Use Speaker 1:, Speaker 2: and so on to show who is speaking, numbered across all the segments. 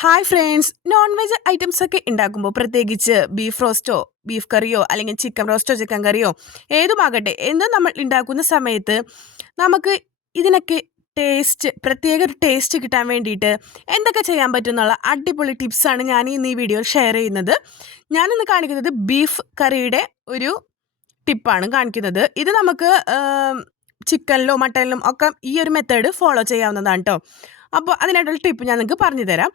Speaker 1: Hi friends non veg items ഒക്കെ ഉണ്ടാക്കുമ്പോൾ പ്രത്യേകിച്ച് ബീഫ് റോസ്റ്റോ ബീഫ് കറിയോ അല്ലെങ്കിൽ ചിക്കൻ റോസ്റ്റോ ചിക്കൻ കറിയോ ഏതുമാകട്ടെ എന്ത് നമ്മൾ ഉണ്ടാക്കുന്ന സമയത്ത് നമുക്ക് ഇതിനൊക്കെ ടേസ്റ്റ് പ്രത്യേക ഒരു ടേസ്റ്റ് കിട്ടാൻ വേണ്ടിയിട്ട് എന്തൊക്കെ ചെയ്യാൻ പറ്റുന്നുള്ള അടിപൊളി ടിപ്സാണ് ഞാൻ ഇന്ന് ഈ വീഡിയോയിൽ ഷെയർ ചെയ്യുന്നത്. ഞാനിന്ന് കാണിക്കുന്നത് ബീഫ് കറിയുടെ ഒരു ടിപ്പാണ് കാണിക്കുന്നത്. ഇത് നമുക്ക് ചിക്കനിലോ മട്ടനിലും ഒക്കെ ഈ ഒരു മെത്തേഡ് ഫോളോ ചെയ്യാവുന്നതാണ് കേട്ടോ അപ്പോൾ അതിനായിട്ടുള്ള ടിപ്പ് ഞാൻ നിങ്ങൾക്ക് പറഞ്ഞു തരാം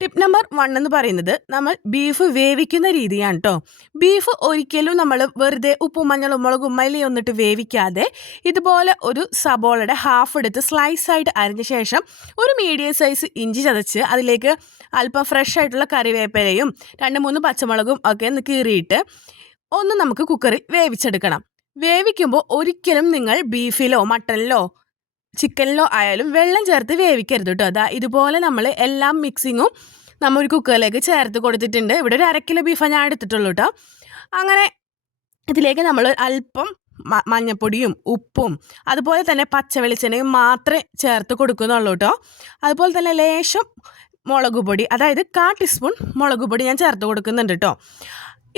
Speaker 1: ടിപ്പ് നമ്പർ വൺ എന്ന് പറയുന്നത് നമ്മൾ ബീഫ് വേവിക്കുന്ന രീതിയാണ് കേട്ടോ ബീഫ് ഒരിക്കലും നമ്മൾ വെറുതെ ഉപ്പും മഞ്ഞളും മുളകും മല്ലിയും ഒന്നിട്ട് വേവിക്കാതെ ഇതുപോലെ ഒരു സബോളയുടെ ഹാഫ് എടുത്ത് സ്ലൈസ് ആയിട്ട് അരിഞ്ഞ ശേഷം ഒരു മീഡിയം സൈസ് ഇഞ്ചി ചതച്ച് അതിലേക്ക് അല്പം ഫ്രഷ് ആയിട്ടുള്ള കറിവേപ്പിലയും രണ്ട് മൂന്ന് പച്ചമുളകും ഒക്കെ ഒന്ന് കീറിയിട്ട് ഒന്ന് നമുക്ക് കുക്കറിൽ വേവിച്ചെടുക്കണം. വേവിക്കുമ്പോൾ ഒരിക്കലും നിങ്ങൾ ബീഫിലോ മട്ടനിലോ ചിക്കനിലോ ആയാലും വെള്ളം ചേർത്ത് വേവിക്കരുത് കേട്ടോ. അതാ ഇതുപോലെ നമ്മൾ എല്ലാം മിക്സിങ്ങും നമ്മൾ ഒരു കുക്കറിലേക്ക് ചേർത്ത് കൊടുത്തിട്ടുണ്ട്. ഇവിടെ ഒരു അരക്കിലോ കിലോ ബീഫാണ് ഞാൻ എടുത്തിട്ടുള്ളൂ കേട്ടോ. അങ്ങനെ ഇതിലേക്ക് നമ്മൾ അല്പം മഞ്ഞപ്പൊടിയും ഉപ്പും അതുപോലെ തന്നെ പച്ച വെളിച്ചെണ്ണയും മാത്രമേ ചേർത്ത് കൊടുക്കുന്നുള്ളൂ കേട്ടോ. അതുപോലെ തന്നെ ലേശം മുളക് പൊടി അതായത് കാ ടീസ്പൂൺ മുളക് പൊടി ഞാൻ ചേർത്ത് കൊടുക്കുന്നുണ്ട് കേട്ടോ.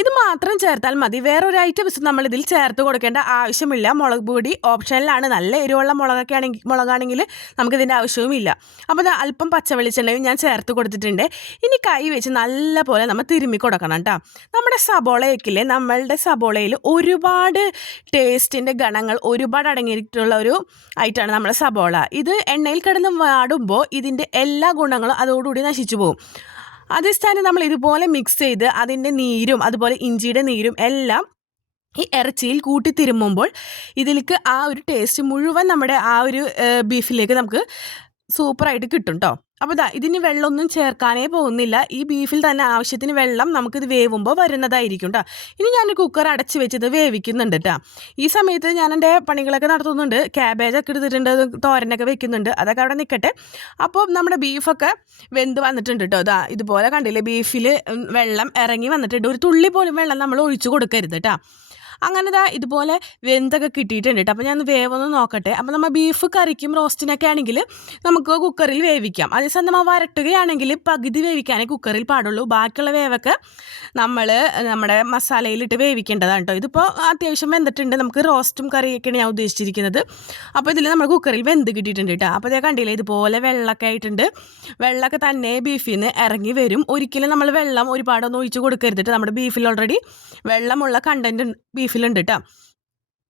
Speaker 1: ഇത് മാത്രം ചേർത്താൽ മതി. വേറൊരു ഐറ്റംസ് നമ്മൾ ഇതിൽ ചേർത്ത് കൊടുക്കേണ്ട ആവശ്യമില്ല. മുളക് പൊടി ഓപ്ഷനിലാണ്. നല്ല എരിവുള്ള മുളകൊക്കെ ആണെങ്കിൽ മുളകാണെങ്കിൽ നമുക്കിതിന്റെ ആവശ്യവുമില്ല. അപ്പോൾ അല്പം പച്ച വെളിച്ചെണ്ണയും ഞാൻ ചേർത്ത് കൊടുത്തിട്ടുണ്ട്. ഇനി കൈ വെച്ച് നല്ല പോലെ നമ്മൾ തിരുമ്മി കൊടുക്കണം കേട്ടോ നമ്മുടെ സബോളയൊക്കെ നമ്മളുടെ സബോളയിൽ ഒരുപാട് ടേസ്റ്റിന്റെ ഗണങ്ങൾ ഒരുപാട് അടങ്ങിയിട്ടുള്ള ഒരു ഐറ്റമാണ് നമ്മുടെ സബോള. ഇത് എണ്ണയിൽ കിടന്ന് വാടുമ്പോൾ ഇതിന്റെ എല്ലാ ഗുണങ്ങളും അതോടുകൂടി നശിച്ചു പോകും. അതേ നമ്മൾ ഇതുപോലെ മിക്സ് ചെയ്ത് അതിന്റെ നീരും അതുപോലെ ഇഞ്ചിയുടെ നീരും എല്ലാം ഈ ഇറച്ചിയിൽ കൂട്ടി തിരുമ്മുമ്പോൾ ഇതിലേക്ക് ആ ഒരു ടേസ്റ്റ് മുഴുവൻ നമ്മുടെ ആ ഒരു ബീഫിലേക്ക് നമുക്ക് സൂപ്പറായിട്ട് കിട്ടും കേട്ടോ അപ്പോൾ ഇതാ ഇതിന് വെള്ളമൊന്നും ചേർക്കാനേ പോകുന്നില്ല. ഈ ബീഫിൽ തന്നെ ആവശ്യത്തിന് വെള്ളം നമുക്കിത് വേവുമ്പോൾ വരുന്നതായിരിക്കും കേട്ടോ ഇനി ഞാൻ കുക്കർ അടച്ച് വെച്ചത് വേവിക്കുന്നുണ്ട് കേട്ടോ ഈ സമയത്ത് ഞാൻ എന്റെ പണികളൊക്കെ നടത്തുന്നുണ്ട്. ക്യാബേജൊക്കെ എടുത്തിട്ടുണ്ട് തോരനൊക്കെ വെക്കുന്നുണ്ട്. അതൊക്കെ അവിടെ നിൽക്കട്ടെ അപ്പോൾ നമ്മുടെ ബീഫൊക്കെ വെന്ത് വന്നിട്ടുണ്ട് കേട്ടോ ഇതാ ഇതുപോലെ കണ്ടില്ലേ ബീഫിൽ വെള്ളം ഇറങ്ങി വന്നിട്ടുണ്ട്. ഒരു തുള്ളി പോലും വെള്ളം നമ്മൾ ഒഴിച്ചു കൊടുക്കരുത് കേട്ടോ അങ്ങനെ ദാ ഇതുപോലെ വെന്തൊക്കെ കിട്ടിയിട്ടുണ്ട്. കേട്ടോ അപ്പോൾ ഞാൻ വേവൊന്ന് നോക്കട്ടെ. അപ്പോൾ നമ്മൾ ബീഫ് കറിക്കും റോസ്റ്റിനൊക്കെ ആണെങ്കിൽ നമുക്ക് കുക്കറിൽ വേവിക്കാം. അതേസമയം നമ്മൾ വരട്ടുകയാണെങ്കിൽ പകുതി വേവിക്കാനേ കുക്കറിൽ പാടുള്ളൂ. ബാക്കിയുള്ള വേവൊക്കെ നമ്മൾ നമ്മുടെ മസാലയിലിട്ട് വേവിക്കേണ്ടതാണ് കേട്ടോ ഇതിപ്പോൾ അത്യാവശ്യം വെന്തിട്ടുണ്ട്. നമുക്ക് റോസ്റ്റും കറിയൊക്കെയാണ് ഞാൻ ഉദ്ദേശിച്ചിരിക്കുന്നത്. അപ്പോൾ ഇതിൽ നമ്മൾ കുക്കറിൽ വെന്ത് കിട്ടിയിട്ടുണ്ട് കേട്ടോ അപ്പോൾ ഇതേ കണ്ടില്ലേ ഇതുപോലെ വെള്ളമൊക്കെ ആയിട്ടുണ്ട്. വെള്ളമൊക്കെ തന്നെ ബീഫിൽ നിന്ന് ഇറങ്ങി വരും. ഒരിക്കലും നമ്മൾ വെള്ളം ഒരുപാടൊന്നും ഒഴിച്ച് കൊടുക്കരുത് നമ്മുടെ ബീഫിൽ ഓൾറെഡി വെള്ളമുള്ള കണ്ടന്റ് ബീഫിലുണ്ട് കേട്ടോ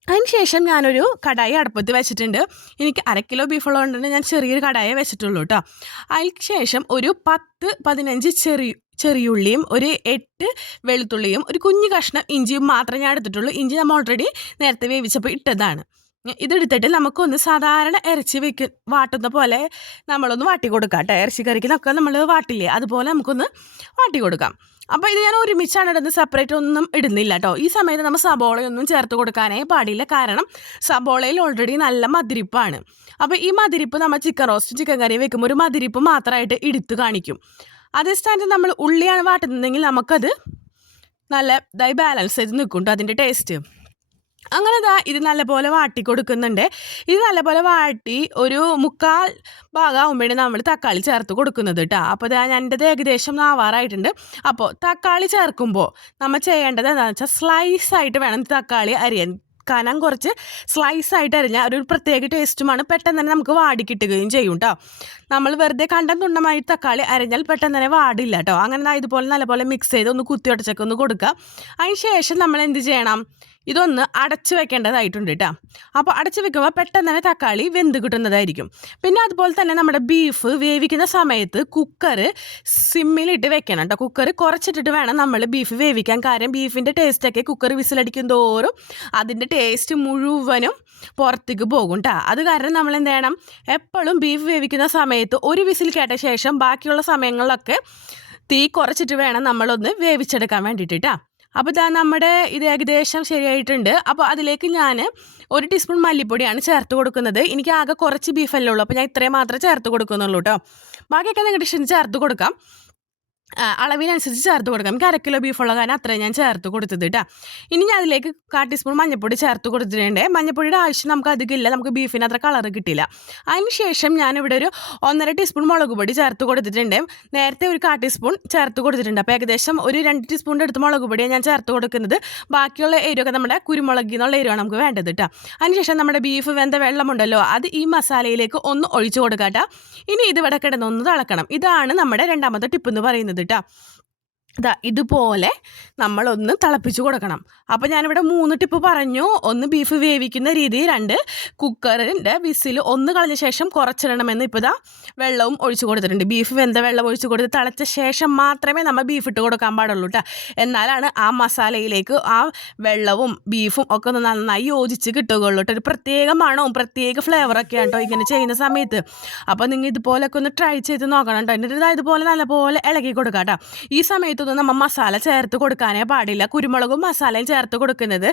Speaker 1: അതിന് ശേഷം ഞാനൊരു കടായി അടുപ്പത്ത് വെച്ചിട്ടുണ്ട്. എനിക്ക് അര കിലോ ബീഫ് ഉള്ളതുകൊണ്ട് ഞാൻ ചെറിയൊരു കടായി വെച്ചിട്ടുള്ളൂ കേട്ടോ അതിന് ശേഷം ഒരു പത്ത് പതിനഞ്ച് ചെറിയ ചെറിയുള്ളിയും ഒരു എട്ട് വെളുത്തുള്ളിയും ഒരു കുഞ്ഞു കഷ്ണം ഇഞ്ചിയും മാത്രമേ ഞാൻ എടുത്തിട്ടുള്ളൂ. ഇഞ്ചി നമ്മൾ ഓൾറെഡി നേരത്തെ വേവിച്ചപ്പോൾ ഇട്ടതാണ്. ഇതെടുത്തിട്ട് നമുക്കൊന്ന് സാധാരണ ഇറച്ചി വെക്ക വാട്ടുന്ന പോലെ നമ്മളൊന്ന് വാട്ടി കൊടുക്കാം കേട്ടോ ഇറച്ചി കറിക്കുന്നൊക്കെ നമ്മൾ വാട്ടില്ലേ അതുപോലെ നമുക്കൊന്ന് വാട്ടി കൊടുക്കാം. അപ്പോൾ ഇത് ഞാൻ ഒരുമിച്ചാണ് ഇടുന്നത്. സെപ്പറേറ്റ് ഒന്നും ഇടുന്നില്ല കേട്ടോ ഈ സമയത്ത് നമ്മൾ സബോളയൊന്നും ചേർത്ത് കൊടുക്കാനേ പാടില്ല. കാരണം സബോളയിൽ ഓൾറെഡി നല്ല മതിരിപ്പാണ്. അപ്പോൾ ഈ മതിരിപ്പ് നമ്മൾ ചിക്കൻ റോസ്റ്റ് ചിക്കൻ കറി വെക്കുമ്പോൾ ഒരു മതിരിപ്പ് മാത്രമായിട്ട് എടുത്ത് കാണിക്കും. അതേ സ്ഥാനത്ത് നമ്മൾ ഉള്ളിയാണ് വാട്ടുന്നതെങ്കിൽ നമുക്കത് നല്ല ഇതായി ബാലൻസ് ചെയ്ത് നിൽക്കും കേട്ടോ അതിന്റെ ടേസ്റ്റ് അങ്ങനെ ഇതാ ഇത് നല്ലപോലെ വാട്ടി കൊടുക്കുന്നുണ്ട്. ഇത് നല്ലപോലെ വാട്ടി ഒരു മുക്കാൽ ഭാഗമാകുമ്പോഴേ നമ്മൾ തക്കാളി ചേർത്ത് കൊടുക്കുന്നത് കേട്ടോ അപ്പോൾ ഇതാ എന്റെ ഏകദേശം ആവാറായിട്ടുണ്ട്. അപ്പോൾ തക്കാളി ചേർക്കുമ്പോൾ നമ്മൾ ചെയ്യേണ്ടത് എന്താണെന്ന് വെച്ചാൽ സ്ലൈസ് ആയിട്ട് വേണം തക്കാളി അരിയാൻ. കനം കുറച്ച് സ്ലൈസ് ആയിട്ട് അരിഞ്ഞാൽ ഒരു പ്രത്യേക ടേസ്റ്റുമാണ് പെട്ടെന്ന് തന്നെ നമുക്ക് വാടി കിട്ടുകയും ചെയ്യും കേട്ടോ നമ്മൾ വെറുതെ കണ്ടം തുണ്ടമായി തക്കാളി അരിഞ്ഞാൽ പെട്ടെന്ന് തന്നെ വാടില്ല കേട്ടോ അങ്ങനെ ഇതുപോലെ നല്ലപോലെ മിക്സ് ചെയ്ത് ഒന്ന് കുത്തി ഉടച്ചൊക്കെ ഒന്ന് കൊടുക്കുക അതിന് ശേഷം നമ്മൾ എന്ത് ചെയ്യണം? ഇതൊന്ന് അടച്ചു വെക്കേണ്ടതായിട്ടുണ്ട് കേട്ടോ അപ്പോൾ അടച്ചു വെക്കുമ്പോൾ പെട്ടെന്ന് തന്നെ തക്കാളി വെന്ത് കിട്ടുന്നതായിരിക്കും. പിന്നെ അതുപോലെ തന്നെ നമ്മുടെ ബീഫ് വേവിക്കുന്ന സമയത്ത് കുക്കർ സിമ്മിലിട്ട് വെക്കണം കേട്ടോ കുക്കർ കുറച്ചിട്ടിട്ട് വേണം നമ്മൾ ബീഫ് വേവിക്കാൻ. കാരണം ബീഫിന്റെ ടേസ്റ്റൊക്കെ കുക്കർ വിസിലടിക്കും തോറും അതിന്റെ ടേസ്റ്റ് മുഴുവനും പുറത്തേക്ക് പോകും കേട്ടോ അത് കാരണം നമ്മൾ എന്ത് ചെയ്യണം? എപ്പോഴും ബീഫ് വേവിക്കുന്ന സമയത്ത് ഒരു വിസിൽ കേട്ട ശേഷം ബാക്കിയുള്ള സമയങ്ങളിലൊക്കെ തീ കുറച്ചിട്ട് വേണം നമ്മളൊന്ന് വേവിച്ചെടുക്കാൻ വേണ്ടിയിട്ട് അപ്പോൾ ഇതാ നമ്മുടെ ഇത് ഏകദേശം ശരിയായിട്ടുണ്ട്. അപ്പോൾ അതിലേക്ക് ഞാൻ ഒരു ടീസ്പൂൺ മല്ലിപ്പൊടിയാണ് ചേർത്ത് കൊടുക്കുന്നത്. എനിക്ക് ആകെ കുറച്ച് ബീഫല്ലേ ഉള്ളൂ. അപ്പോൾ ഞാൻ ഇത്രയും മാത്രമേ ചേർത്ത് കൊടുക്കുന്നുള്ളൂ കേട്ടോ ബാക്കിയൊക്കെ നിങ്ങളുടെ ഇഷ്ടം ചേർത്ത് കൊടുക്കാം. അളവിനനുസരിച്ച് ചേർത്ത് കൊടുക്കാം. എനിക്ക് അര കിലോ ബീഫുള്ള കാരണം അത്രയും ഞാൻ ചേർത്ത് കൊടുത്തത് കേട്ടോ ഇനി ഞാൻ അതിലേക്ക് കാ ടീസ്പൂൺ മഞ്ഞൾപ്പൊടി ചേർത്ത് കൊടുത്തിട്ടുണ്ട്. മഞ്ഞൾപ്പൊടിയുടെ ആവശ്യം നമുക്ക് അധികം ഇല്ല നമുക്ക് ബീഫിന് അത്ര കളർ കിട്ടില്ല അതിന് ശേഷം ഞാനിവിടെ ഒരു ഒന്നര ടീസ്പൂൺ മുളക് പൊടി ചേർത്ത് കൊടുത്തിട്ടുണ്ട്. നേരത്തെ ഒരു കാ ടീസ്പൂൺ ചേർത്ത് കൊടുത്തിട്ടുണ്ട്. അപ്പോൾ ഏകദേശം ഒരു രണ്ട് ടീസ്പൂണിന്റെ അടുത്ത് മുളക് പൊടിയാണ് ഞാൻ ചേർത്ത് കൊടുക്കുന്നത്. ബാക്കിയുള്ള എരിവൊക്കെ നമ്മുടെ കുരുമുളക് എന്നുള്ള എരിവാണ് നമുക്ക് വേണ്ടത് കേട്ടോ അതിനുശേഷം നമ്മുടെ ബീഫ് വെന്ത വെള്ളമുണ്ടല്ലോ അത് ഈ മസാലയിലേക്ക് ഒന്ന് ഒഴിച്ചു കൊടുക്കാം ഇനി ഇത് ഇവിടെ കിടന്നൊന്ന് തിളക്കണം. ഇതാണ് നമ്മുടെ രണ്ടാമത്തെ ടിപ്പ് എന്ന് പറയുന്നത്. കേട്ടോ ഇതാ ഇതുപോലെ നമ്മളൊന്ന് തിളപ്പിച്ച് കൊടുക്കണം. അപ്പോൾ ഞാനിവിടെ മൂന്ന് ടിപ്പ് പറഞ്ഞു. ഒന്ന് ബീഫ് വേവിക്കുന്ന രീതി രണ്ട് കുക്കറിന്റെ വിസിൽ ഒന്ന് കളഞ്ഞ ശേഷം കുറച്ചിടണമെന്ന് ഇപ്പോൾ ഇതാ വെള്ളവും ഒഴിച്ച് കൊടുത്തിട്ടുണ്ട്. ബീഫ് വെന്ത വെള്ളം ഒഴിച്ച് കൊടുത്ത് തിളച്ച ശേഷം മാത്രമേ നമ്മൾ ബീഫ് ഇട്ട് കൊടുക്കാൻ പാടുള്ളൂ കേട്ടോ എന്നാലാണ് ആ മസാലയിലേക്ക് ആ വെള്ളവും ബീഫും ഒക്കെ ഒന്ന് നന്നായി യോജിച്ച് കിട്ടുകയുള്ളൂ കേട്ടോ ഒരു പ്രത്യേക മണവും പ്രത്യേക ഫ്ലേവറൊക്കെ കേട്ടോ ഇങ്ങനെ ചെയ്യുന്ന സമയത്ത്. അപ്പോൾ നിങ്ങൾ ഇതുപോലൊക്കെ ഒന്ന് ട്രൈ ചെയ്ത് നോക്കണം കേട്ടോ എന്നിട്ട് ഇതാ ഇതുപോലെ നല്ലപോലെ ഇളകി കൊടുക്കാം കേട്ടോ ഈ സമയത്തൊന്നും നമ്മൾ മസാല ചേർത്ത് കൊടുക്കാനേ പാടില്ല. കുരുമുളകും മസാലയും ചേർത്ത് കൊടുക്കുന്നത്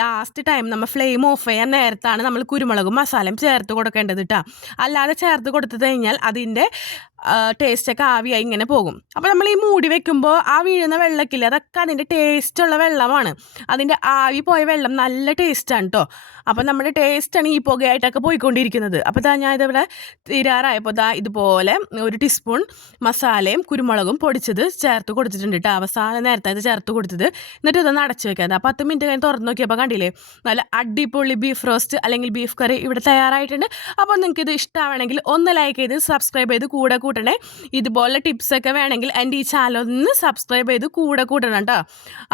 Speaker 1: ലാസ്റ്റ് ടൈം നമ്മൾ ഫ്ലെയിം ഓഫ് ചെയ്യാൻ നേരത്താണ് നമ്മൾ കുരുമുളകും മസാലയും ചേർത്ത് കൊടുക്കേണ്ടത് കേട്ടോ അല്ലാതെ ചേർത്ത് കൊടുത്തു കഴിഞ്ഞാൽ അതിന്റെ ടേസ്റ്റൊക്കെ ആവിയായി ഇങ്ങനെ പോകും. അപ്പോൾ നമ്മൾ ഈ മൂടി വെക്കുമ്പോൾ ആ വീഴുന്ന വെള്ളക്കില്ല അതൊക്കെ അതിന്റെ ടേസ്റ്റുള്ള വെള്ളമാണ്. അതിന്റെ ആവി പോയ വെള്ളം നല്ല ടേസ്റ്റാണ് കേട്ടോ അപ്പോൾ നമ്മുടെ ടേസ്റ്റാണ് ഈ പുകയായിട്ടൊക്കെ പോയിക്കൊണ്ടിരിക്കുന്നത്. അപ്പോൾ ഇതാ ഞാൻ ഇതിവിടെ തീരാറായപ്പോൾ ഇതാ ഇതുപോലെ ഒരു ടീസ്പൂൺ മസാലയും കുരുമുളകും പൊടിച്ചത് ചേർത്ത് കൊടുത്തിട്ടുണ്ട് കേട്ടോ അവസാന നേരത്തെ അത് ചേർത്ത് കൊടുത്തത്. എന്നിട്ട് ഇതൊന്ന് അടച്ചു വെക്കാൻ അപ്പോൾ പത്ത് മിനിറ്റ് കഴിഞ്ഞ് തുറന്ന് നോക്കിയപ്പോൾ കണ്ടില്ലേ? നല്ല അടിപൊളി ബീഫ് റോസ്റ്റ് അല്ലെങ്കിൽ ബീഫ് കറി ഇവിടെ തയ്യാറായിട്ടുണ്ട്. അപ്പോൾ നിങ്ങൾക്ക് ഇത് ഇഷ്ടമാണെങ്കിൽ ഒന്ന് ലൈക്ക് ചെയ്ത് സബ്സ്ക്രൈബ് ചെയ്ത് കൂടെ കൂട്ടണേ. ഇതുപോലെ ടിപ്സൊക്കെ വേണമെങ്കിൽ എന്റെ ഈ ചാനൽ ഒന്ന് സബ്സ്ക്രൈബ് ചെയ്ത് കൂടെ കൂട്ടണം കേട്ടോ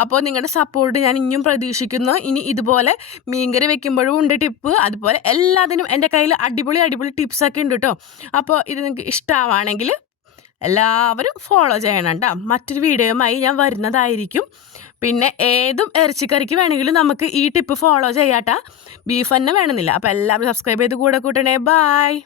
Speaker 1: അപ്പോൾ നിങ്ങളുടെ സപ്പോർട്ട് ഞാൻ ഇനിയും പ്രതീക്ഷിക്കുന്നു. ഇനി ഇതുപോലെ മീൻകറി വെക്കുമ്പോഴും ഉണ്ട് ടിപ്പ് അതുപോലെ എല്ലാത്തിനും എന്റെ കയ്യിൽ അടിപൊളി അടിപൊളി ടിപ്സൊക്കെ ഉണ്ട് കേട്ടോ അപ്പോൾ ഇത് നിങ്ങൾക്ക് ഇഷ്ടമാണെങ്കിൽ എല്ലാവരും ഫോളോ ചെയ്യണം കേട്ടോ മറ്റൊരു വീഡിയോയുമായി ഞാൻ വരുന്നതായിരിക്കും. പിന്നെ ഏതും ഇറച്ചിക്കറിക്ക് വേണമെങ്കിലും നമുക്ക് ഈ ടിപ്പ് ഫോളോ ചെയ്യാട്ടാ ബീഫ് തന്നെ വേണമെന്നില്ല. അപ്പോൾ എല്ലാവരും സബ്സ്ക്രൈബ് ചെയ്ത് കൂടെ കൂട്ടണേ. ബായ്